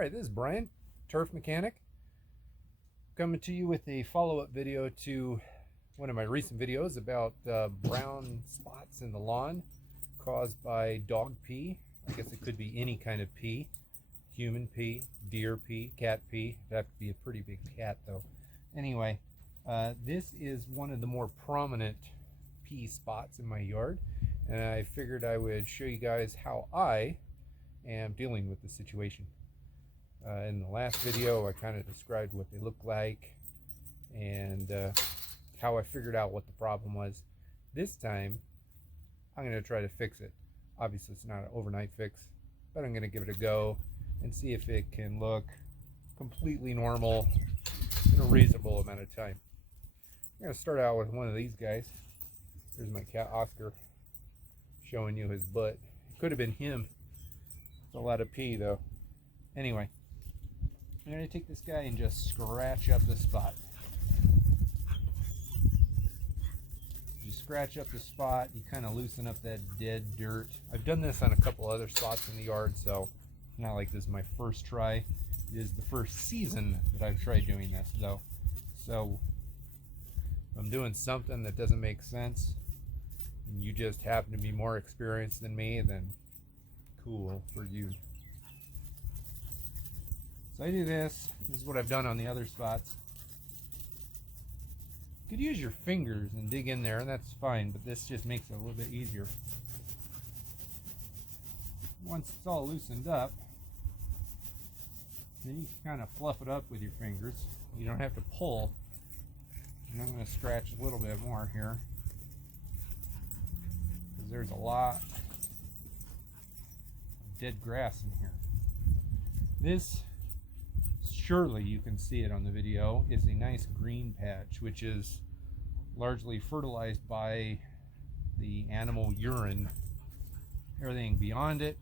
Alright, this is Brian, turf mechanic, coming to you with a follow-up video to one of my recent videos about brown spots in the lawn caused by dog pee. I guess it could be any kind of pee, human pee, deer pee, cat pee. It'd have to be a pretty big cat though. Anyway, this is one of the more prominent pee spots in my yard, and I figured I would show you guys how I am dealing with the situation. In the last video, I kind of described what they look like and how I figured out what the problem was. This time, I'm going to try to fix it. Obviously, it's not an overnight fix, but I'm going to give it a go and see if it can look completely normal in a reasonable amount of time. I'm going to start out with one of these guys. Here's my cat Oscar showing you his butt. It could have been him. It's a lot of pee though. Anyway, I'm going to take this guy and just scratch up the spot. You scratch up the spot, you kind of loosen up that dead dirt. I've done this on a couple other spots in the yard, so it's not like this is my first try. It is the first season that I've tried doing this though. So if I'm doing something that doesn't make sense and you just happen to be more experienced than me, then cool for you. So I do this. This is what I've done on the other spots. You could use your fingers and dig in there, and that's fine, but this just makes it a little bit easier. Once it's all loosened up, then you can kind of fluff it up with your fingers. You don't have to pull. And I'm going to scratch a little bit more here, because there's a lot of dead grass in here. This, surely you can see it on the video, is a nice green patch, which is largely fertilized by the animal urine. Everything beyond it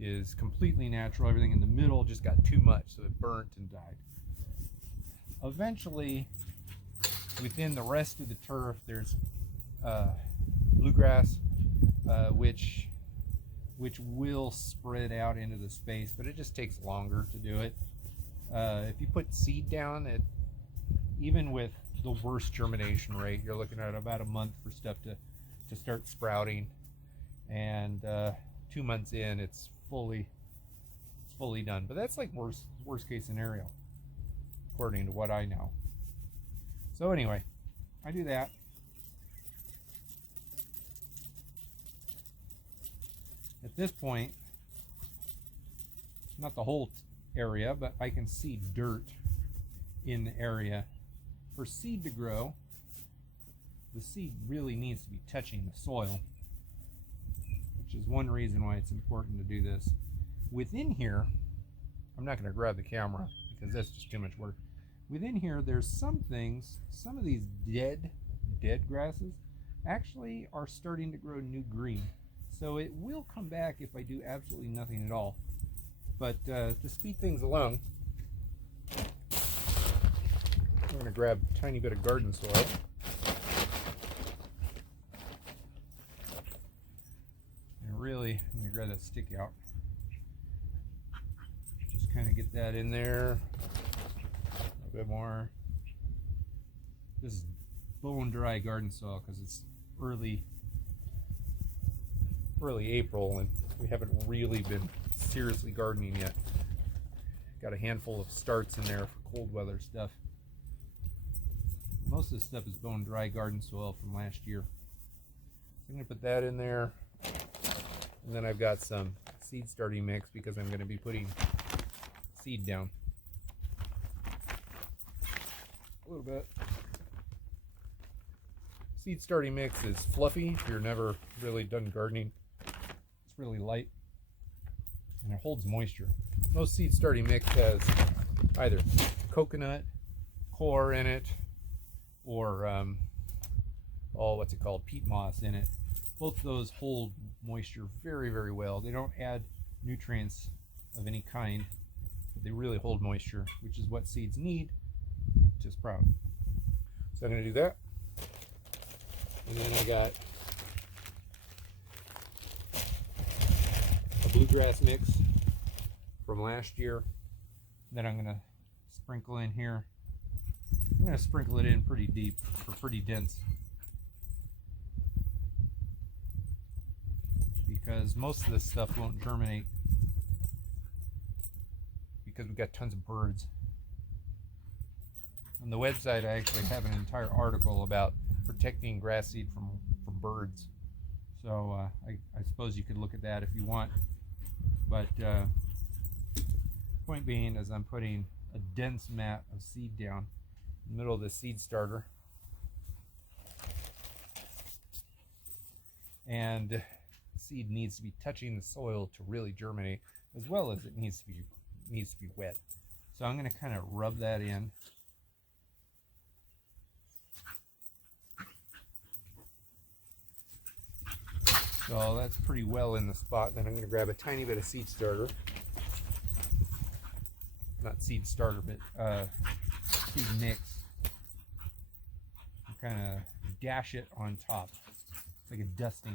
is completely natural. Everything in the middle just got too much, so it burnt and died. Eventually, within the rest of the turf, there's bluegrass, which will spread out into the space, but it just takes longer to do it. If you put seed down, even with the worst germination rate, you're looking at about a month for stuff to start sprouting, and 2 months in, it's fully done. But that's like worst case scenario, according to what I know. So anyway, I do that. At this point, not the whole area, but I can see dirt in the area. For seed to grow, the seed really needs to be touching the soil, which is one reason why it's important to do this. Within here, I'm not going to grab the camera because that's just too much work. Within here, there's some things, some of these dead grasses actually are starting to grow new green. So it will come back if I do absolutely nothing at all. But to speed things along, I'm going to grab a tiny bit of garden soil. And really, I'm going to grab that stick out. Just kind of get that in there. A little bit more. This is bone dry garden soil because it's early April and we haven't really been seriously gardening yet. Got a handful of starts in there for cold weather stuff. Most of this stuff is bone dry garden soil from last year. So I'm going to put that in there, and then I've got some seed starting mix because I'm going to be putting seed down a little bit. Seed starting mix is fluffy if you're never really done gardening. It's really light and it holds moisture. Most seed starting mix has either coconut coir in it or what's it called, peat moss in it. Both of those hold moisture very well. They don't add nutrients of any kind, but they really hold moisture, which is what seeds need to sprout. So I'm going to do that. And then I got a bluegrass mix from last year. Then I'm going to sprinkle in here. I'm going to sprinkle it in pretty deep or pretty dense, because most of this stuff won't germinate because we've got tons of birds. On the website, I actually have an entire article about protecting grass seed from birds. So I suppose you could look at that if you want. But point being is I'm putting a dense mat of seed down in the middle of the seed starter. And seed needs to be touching the soil to really germinate, as well as it needs to be wet. So I'm going to kind of rub that in. So that's pretty well in the spot. Then I'm going to grab a tiny bit of seed starter. Not seed starter, but seed mix. And kind of dash it on top. It's like a dusting.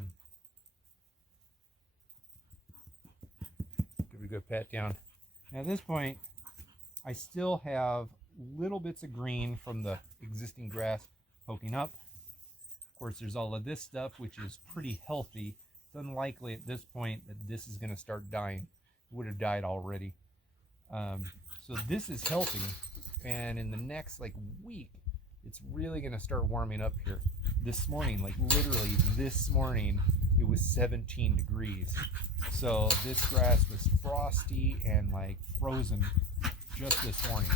Give it a good pat down. Now at this point, I still have little bits of green from the existing grass poking up. Of course, there's all of this stuff, which is pretty healthy. It's unlikely at this point that this is going to start dying. It would have died already. So this is healthy, and in the next week, it's really going to start warming up here. This morning, literally this morning, it was 17 degrees. So this grass was frosty and frozen just this morning.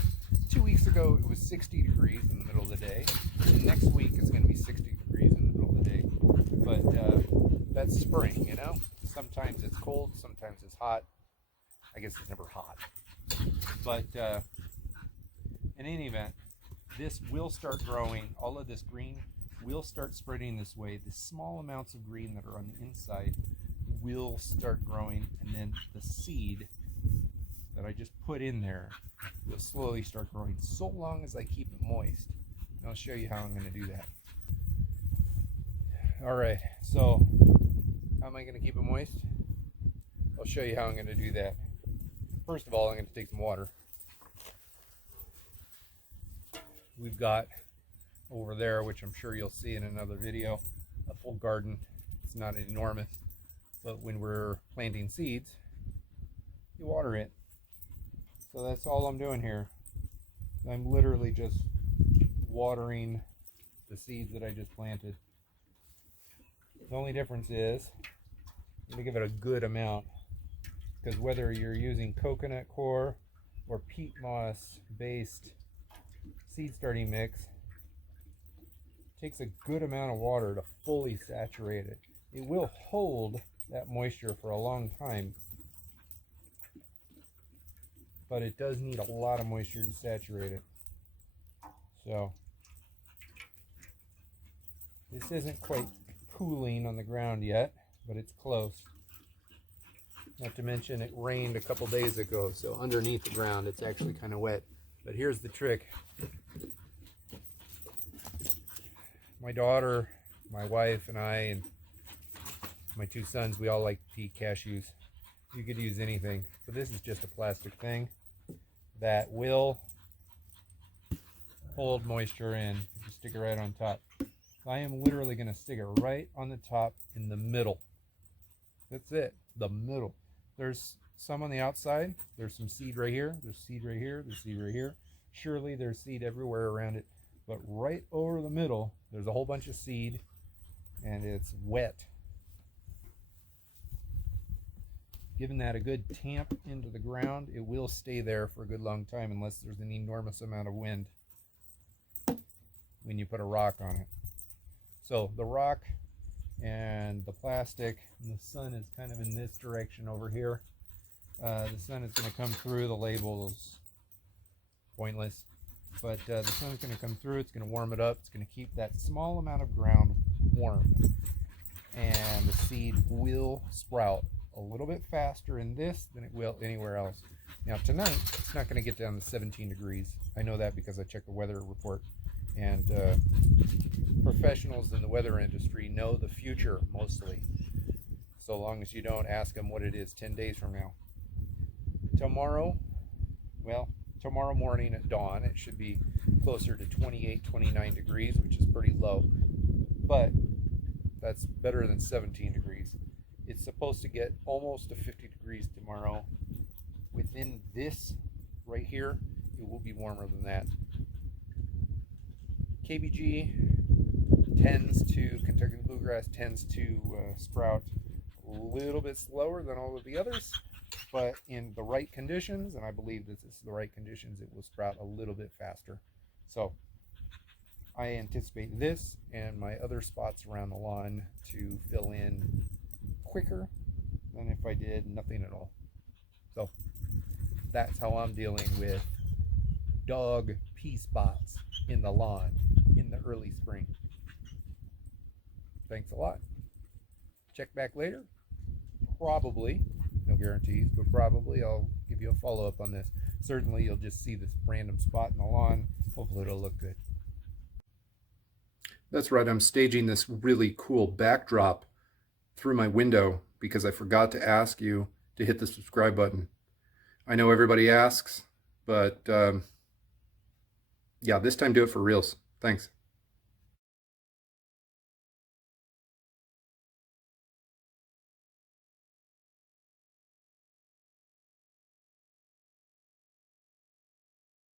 2 weeks ago, it was 60 degrees in the middle of the day. And next week, it's going to be 60 degrees in the middle of the day. But that's spring, you know? Sometimes it's cold, sometimes it's hot. I guess it's never hot. But in any event, this will start growing. All of this green will start spreading this way. The small amounts of green that are on the inside will start growing, and then the seed that I just put in there will slowly start growing, so long as I keep it moist. And I'll show you how I'm going to do that. Alright, so how am I going to keep it moist? I'll show you how I'm going to do that. First of all, I'm going to take some water. We've got over there, which I'm sure you'll see in another video, a full garden. It's not enormous, but when we're planting seeds, you water it. So that's all I'm doing here. I'm literally just watering the seeds that I just planted. The only difference is I'm going to give it a good amount, because whether you're using coconut coir or peat moss based seed starting mix, it takes a good amount of water to fully saturate it. It will hold that moisture for a long time, but it does need a lot of moisture to saturate it. So this isn't quite pooling on the ground yet, but it's close. Not to mention it rained a couple days ago, so underneath the ground it's actually kind of wet. But here's the trick. My daughter, my wife, and I, and my two sons, we all like to eat cashews. You could use anything, but this is just a plastic thing that will hold moisture in. You stick it right on top. I am literally going to stick it right on the top in the middle. That's it, the middle. There's some on the outside. There's some seed right here. There's seed right here. There's seed right here. Surely there's seed everywhere around it. But right over the middle, there's a whole bunch of seed, and it's wet. Giving that a good tamp into the ground, it will stay there for a good long time unless there's an enormous amount of wind when you put a rock on it. So the rock and the plastic, and the sun is kind of in this direction over here. The sun is going to come through. The label is pointless, but the sun is going to come through. It's going to warm it up. It's going to keep that small amount of ground warm, and the seed will sprout a little bit faster in this than it will anywhere else. Now tonight, it's not going to get down to 17 degrees. I know that because I checked the weather report, and professionals in the weather industry know the future mostly, so long as you don't ask them what it is 10 days from now. Tomorrow, well, tomorrow morning at dawn, it should be closer to 28, 29 degrees, which is pretty low, but that's better than 17 degrees. It's supposed to get almost to 50 degrees tomorrow. Within this right here, it will be warmer than that. KBG Kentucky bluegrass tends to sprout a little bit slower than all of the others, but in the right conditions, and I believe this is the right conditions, it will sprout a little bit faster. So I anticipate this and my other spots around the lawn to fill in quicker than if I did nothing at all. So that's how I'm dealing with dog pea spots in the lawn in the early spring. Thanks a lot. Check back later. Probably, no guarantees, but probably I'll give you a follow-up on this. Certainly you'll just see this random spot in the lawn. Hopefully it'll look good. That's right, I'm staging this really cool backdrop through my window because I forgot to ask you to hit the subscribe button. I know everybody asks, but yeah, this time do it for reals. Thanks.